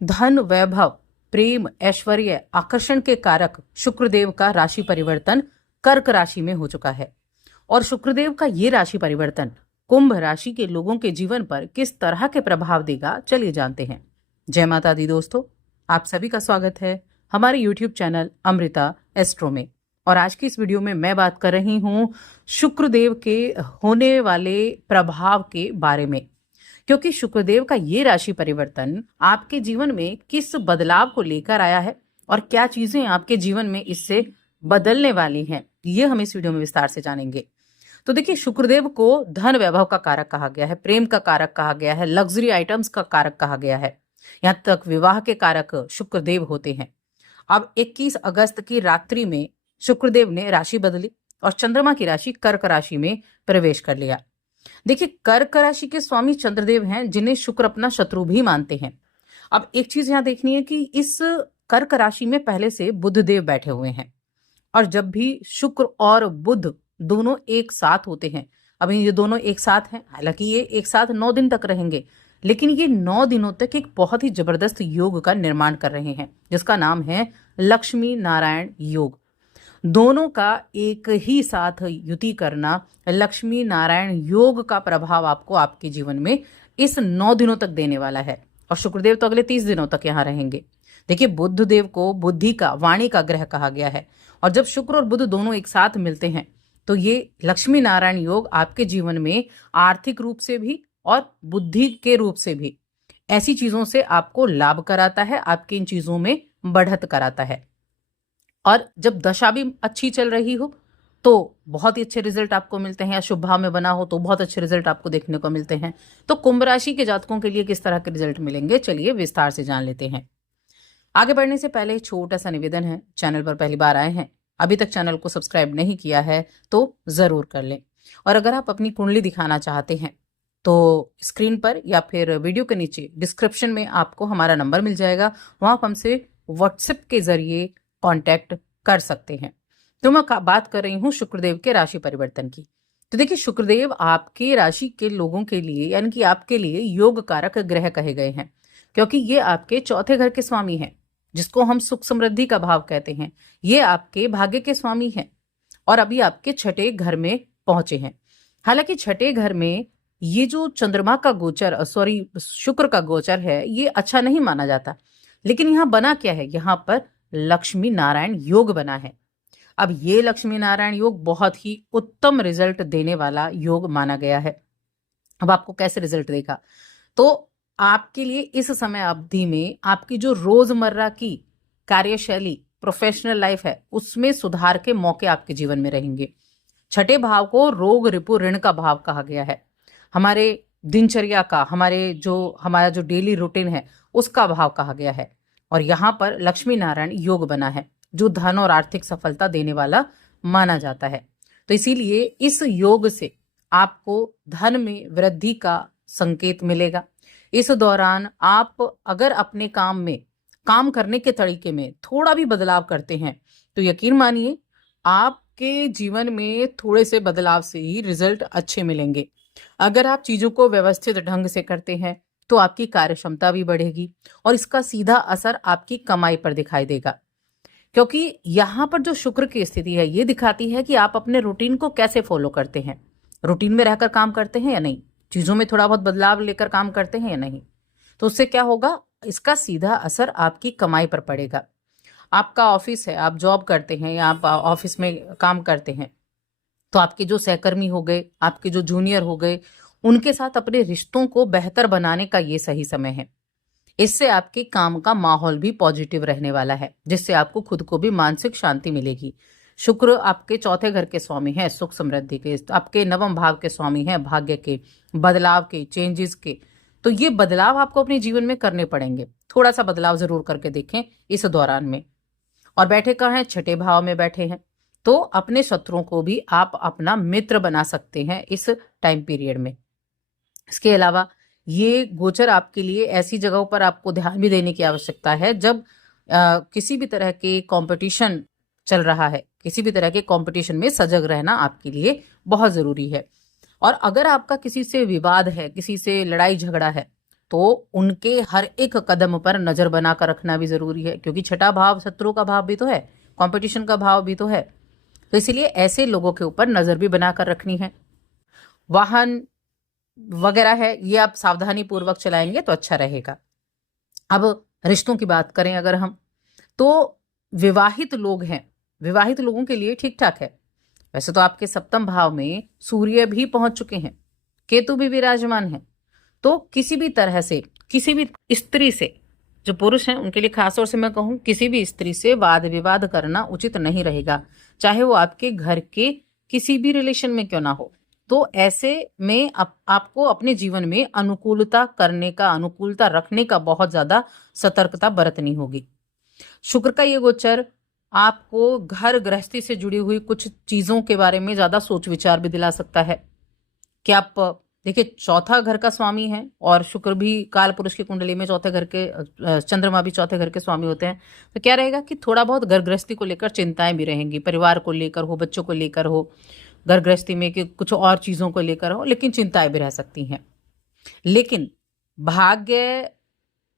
धन, वैभव, प्रेम, ऐश्वर्य, आकर्षण के कारक शुक्रदेव का राशि परिवर्तन कर्क राशि में हो चुका है। और शुक्रदेव का ये राशि परिवर्तन कुंभ राशि के लोगों के जीवन पर किस तरह के प्रभाव देगा, चलिए जानते हैं। जय माता दी दोस्तों, आप सभी का स्वागत है हमारे YouTube चैनल अमृता एस्ट्रो में। और आज की इस वीडियो में मैं बात कर रही हूँ शुक्रदेव के होने वाले प्रभाव के बारे में, क्योंकि शुक्रदेव का ये राशि परिवर्तन आपके जीवन में किस बदलाव को लेकर आया है और क्या चीजें आपके जीवन में इससे बदलने वाली हैं, ये हम इस वीडियो में विस्तार से जानेंगे। तो देखिए, शुक्रदेव को धन वैभव का कारक कहा गया है, प्रेम का कारक कहा गया है, लग्जरी आइटम्स का कारक कहा गया है, यहाँ तक विवाह के कारक शुक्रदेव होते हैं। अब 21 अगस्त की रात्रि में शुक्रदेव ने राशि बदली और चंद्रमा की राशि कर्क राशि में प्रवेश कर लिया। देखिए, कर्क राशि के स्वामी चंद्रदेव हैं, जिन्हें शुक्र अपना शत्रु भी मानते हैं। अब एक चीज यहाँ देखनी है कि इस कर्क राशि में पहले से बुध देव बैठे हुए हैं, और जब भी शुक्र और बुध दोनों एक साथ होते हैं, अभी ये दोनों एक साथ हैं, हालांकि ये एक साथ 9 दिन तक रहेंगे, लेकिन ये 9 दिनों तक एक बहुत ही जबरदस्त योग का निर्माण कर रहे हैं, जिसका नाम है लक्ष्मी नारायण योग। दोनों का एक ही साथ युति करना, लक्ष्मी नारायण योग का प्रभाव आपको आपके जीवन में इस 9 दिनों तक देने वाला है। और शुक्रदेव तो अगले 30 दिनों तक यहाँ रहेंगे। देखिए, बुध देव को बुद्धि का, वाणी का ग्रह कहा गया है, और जब शुक्र और बुध दोनों एक साथ मिलते हैं तो ये लक्ष्मी नारायण योग आपके जीवन में आर्थिक रूप से भी और बुद्धि के रूप से भी ऐसी चीजों से आपको लाभ कराता है, आपकी इन चीजों में बढ़त कराता है। और जब दशा भी अच्छी चल रही हो तो बहुत ही अच्छे रिजल्ट आपको मिलते हैं, या शुभ भाव में बना हो तो बहुत अच्छे रिजल्ट आपको देखने को मिलते हैं। तो कुंभ राशि के जातकों के लिए किस तरह के रिजल्ट मिलेंगे, चलिए विस्तार से जान लेते हैं। आगे बढ़ने से पहले एक छोटा सा निवेदन है, चैनल पर पहली बार आए हैं, अभी तक चैनल को सब्सक्राइब नहीं किया है तो जरूर कर लें। और अगर आप अपनी कुंडली दिखाना चाहते हैं तो स्क्रीन पर या फिर वीडियो के नीचे डिस्क्रिप्शन में आपको हमारा नंबर मिल जाएगा, वहां आप हमसे व्हाट्सएप के जरिए कांटेक्ट कर सकते हैं। तो मैं बात कर रही हूँ शुक्रदेव के राशि परिवर्तन की। तो देखिए, शुक्रदेव आपके राशि के लोगों के लिए, यानी कि आपके लिए योग कारक ग्रह कहे गए हैं, क्योंकि ये आपके चौथे घर के स्वामी हैं, जिसको हम सुख समृद्धि का भाव कहते हैं। ये आपके भाग्य के स्वामी हैं और अभी आपके छठे घर में पहुंचे हैं। हालांकि छठे घर में ये जो चंद्रमा का गोचर, शुक्र का गोचर है, ये अच्छा नहीं माना जाता, लेकिन यहाँ बना क्या है, यहाँ पर लक्ष्मी नारायण योग बना है। अब ये लक्ष्मी नारायण योग बहुत ही उत्तम रिजल्ट देने वाला योग माना गया है। अब आपको कैसे रिजल्ट देगा, तो आपके लिए इस समय अवधि में आपकी जो रोजमर्रा की कार्यशैली, प्रोफेशनल लाइफ है, उसमें सुधार के मौके आपके जीवन में रहेंगे। छठे भाव को रोग, रिपु, ऋण का भाव कहा गया है। हमारे दिनचर्या का, हमारा जो डेली रूटीन है, उसका भाव कहा गया है। और यहाँ पर लक्ष्मी नारायण योग बना है, जो धन और आर्थिक सफलता देने वाला माना जाता है। तो इसीलिए इस योग से आपको धन में वृद्धि का संकेत मिलेगा। इस दौरान आप अगर अपने काम करने के तरीके में थोड़ा भी बदलाव करते हैं तो यकीन मानिए आपके जीवन में थोड़े से बदलाव से ही रिजल्ट अच्छे मिलेंगे। अगर आप चीजों को व्यवस्थित ढंग से करते हैं तो आपकी कार्य क्षमता भी बढ़ेगी और इसका सीधा असर आपकी कमाई पर दिखाई देगा, क्योंकि यहाँ पर जो शुक्र की स्थिति है ये दिखाती है कि आप अपने रूटीन को कैसे फॉलो करते हैं, रूटीन में रहकर काम करते हैं या नहीं, चीजों में थोड़ा बहुत बदलाव लेकर काम करते हैं या नहीं। तो उससे क्या होगा, इसका सीधा असर आपकी कमाई पर पड़ेगा। आपका ऑफिस है, आप जॉब करते हैं या आप ऑफिस में काम करते हैं, तो आपके जो सहकर्मी हो गए, आपके जो जूनियर हो गए, उनके साथ अपने रिश्तों को बेहतर बनाने का ये सही समय है। इससे आपके काम का माहौल भी पॉजिटिव रहने वाला है, जिससे आपको खुद को भी मानसिक शांति मिलेगी। शुक्र आपके चौथे घर के स्वामी हैं, सुख समृद्धि के, आपके नवम भाव के स्वामी हैं, भाग्य के, बदलाव के, चेंजेस के। तो ये बदलाव आपको अपने जीवन में करने पड़ेंगे, थोड़ा सा बदलाव जरूर करके देखें इस दौरान में। और बैठे कहाँ हैं, छठे भाव में बैठे हैं, तो अपने शत्रुओं को भी आप अपना मित्र बना सकते हैं इस टाइम पीरियड में। इसके अलावा ये गोचर आपके लिए ऐसी जगहों पर आपको ध्यान भी देने की आवश्यकता है जब किसी भी तरह के कंपटीशन चल रहा है, किसी भी तरह के कंपटीशन में सजग रहना आपके लिए बहुत जरूरी है। और अगर आपका किसी से विवाद है, किसी से लड़ाई झगड़ा है, तो उनके हर एक कदम पर नजर बनाकर रखना भी जरूरी है, क्योंकि छठा भाव शत्रु का भाव भी तो है, कंपटीशन का भाव भी तो है। तो इसीलिए ऐसे लोगों के ऊपर नजर भी बनाकर रखनी है। वाहन वगैरह है ये आप सावधानी पूर्वक चलाएंगे तो अच्छा रहेगा। अब रिश्तों की बात करें अगर हम, तो विवाहित लोग हैं, विवाहित लोगों के लिए ठीक ठाक है। वैसे तो आपके सप्तम भाव में सूर्य भी पहुंच चुके हैं, केतु भी विराजमान है, तो किसी भी तरह से किसी भी स्त्री से, जो पुरुष हैं उनके लिए खास तौर से मैं कहूं, किसी भी स्त्री से वाद विवाद करना उचित नहीं रहेगा, चाहे वो आपके घर के किसी भी रिलेशन में क्यों ना हो। तो ऐसे में आपको अपने जीवन में अनुकूलता करने का, अनुकूलता रखने का बहुत ज्यादा सतर्कता बरतनी होगी। शुक्र का ये गोचर आपको घर गृहस्थी से जुड़ी हुई कुछ चीजों के बारे में ज्यादा सोच विचार भी दिला सकता है कि आप देखिए, चौथा घर का स्वामी है और शुक्र भी काल पुरुष की कुंडली में चौथे घर के, चंद्रमा भी चौथे घर के स्वामी होते हैं। तो क्या रहेगा कि थोड़ा बहुत घर गृहस्थी को लेकर चिंताएं भी रहेंगी, परिवार को लेकर हो, बच्चों को लेकर हो, घर गृहस्थी में कि कुछ और चीजों को लेकर हो, लेकिन चिंताएं भी रह सकती हैं। लेकिन भाग्य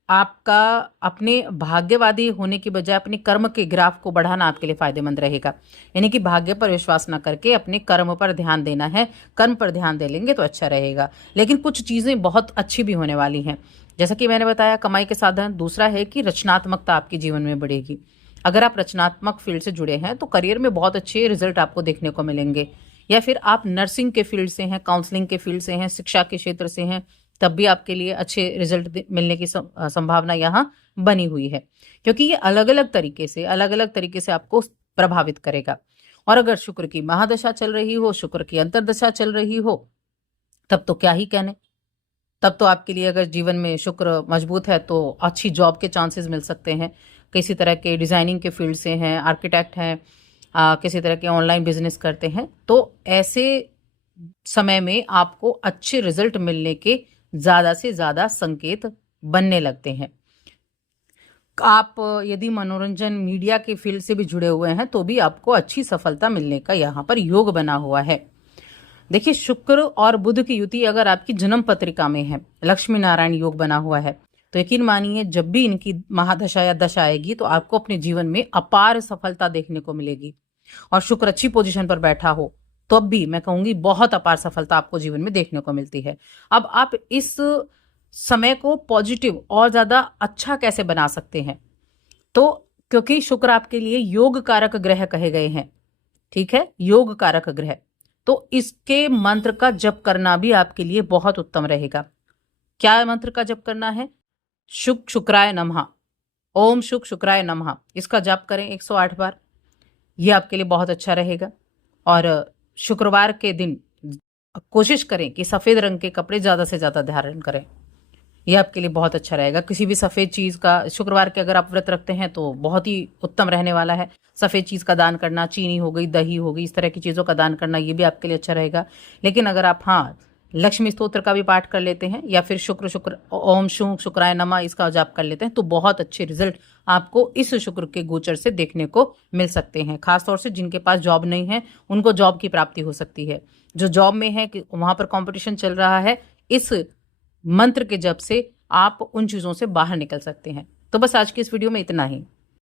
आपका अपने भाग्यवादी होने की बजाय अपने कर्म के ग्राफ को बढ़ाना आपके लिए फायदेमंद रहेगा। यानी कि भाग्य पर विश्वास ना करके अपने कर्म पर ध्यान देना है, कर्म पर ध्यान दे लेंगे तो अच्छा रहेगा। लेकिन कुछ चीजें बहुत अच्छी भी होने वाली हैं, जैसा कि मैंने बताया कमाई के साधन। दूसरा है कि रचनात्मकता आपके जीवन में बढ़ेगी। अगर आप रचनात्मक फील्ड से जुड़े हैं तो करियर में बहुत अच्छे रिजल्ट आपको देखने को मिलेंगे, या फिर आप नर्सिंग के फील्ड से हैं, काउंसलिंग के फील्ड से हैं, शिक्षा के क्षेत्र से हैं, तब भी आपके लिए अच्छे रिजल्ट मिलने की संभावना यहाँ बनी हुई है, क्योंकि ये अलग अलग तरीके से आपको प्रभावित करेगा। और अगर शुक्र की महादशा चल रही हो, शुक्र की अंतर्दशा चल रही हो, तब तो क्या ही कहने। तब तो आपके लिए अगर जीवन में शुक्र मजबूत है तो अच्छी जॉब के चांसेस मिल सकते हैं। किसी तरह के डिजाइनिंग के फील्ड से हैं, आर्किटेक्ट हैं, किसी तरह के ऑनलाइन बिजनेस करते हैं, तो ऐसे समय में आपको अच्छे रिजल्ट मिलने के ज्यादा से ज्यादा संकेत बनने लगते हैं। आप यदि मनोरंजन मीडिया के फील्ड से भी जुड़े हुए हैं तो भी आपको अच्छी सफलता मिलने का यहाँ पर योग बना हुआ है। देखिए, शुक्र और बुध की युति अगर आपकी जन्म पत्रिका में है, लक्ष्मी नारायण योग बना हुआ है, तो यकीन मानिए जब भी इनकी महादशा या दशा आएगी तो आपको अपने जीवन में अपार सफलता देखने को मिलेगी। और शुक्र अच्छी पोजीशन पर बैठा हो तो अब भी मैं कहूंगी बहुत अपार सफलता आपको जीवन में देखने को मिलती है। अब आप इस समय को पॉजिटिव और ज्यादा अच्छा कैसे बना सकते हैं, तो क्योंकि शुक्र आपके लिए योग कारक ग्रह कहे गए हैं, ठीक है, योग कारक ग्रह, तो इसके मंत्र का जप करना भी आपके लिए बहुत उत्तम रहेगा। क्या मंत्र का जप करना है? शुक शुक्राय नमः, ओम शुक शुक्राय नमः, इसका जप करें 108 बार। यह आपके लिए बहुत अच्छा रहेगा। और शुक्रवार के दिन कोशिश करें कि सफेद रंग के कपड़े ज्यादा से ज्यादा धारण करें, यह आपके लिए बहुत अच्छा रहेगा। किसी भी सफेद चीज का शुक्रवार के अगर आप व्रत रखते हैं तो बहुत ही उत्तम रहने वाला है। सफेद चीज का दान करना, चीनी हो गई, दही हो गई, इस तरह की चीजों का दान करना, ये भी आपके लिए अच्छा रहेगा। लेकिन अगर आप लक्ष्मी स्तोत्र का भी पाठ कर लेते हैं या फिर शुक्र ओम शुं शुक्राय नमः इसका जाप कर लेते हैं तो बहुत अच्छे रिजल्ट आपको इस शुक्र के गोचर से देखने को मिल सकते हैं। खासतौर से जिनके पास जॉब नहीं है उनको जॉब की प्राप्ति हो सकती है। जो जॉब में है कि वहां पर कंपटीशन चल रहा है, इस मंत्र के जप से आप उन चीजों से बाहर निकल सकते हैं। तो बस आज की इस वीडियो में इतना ही।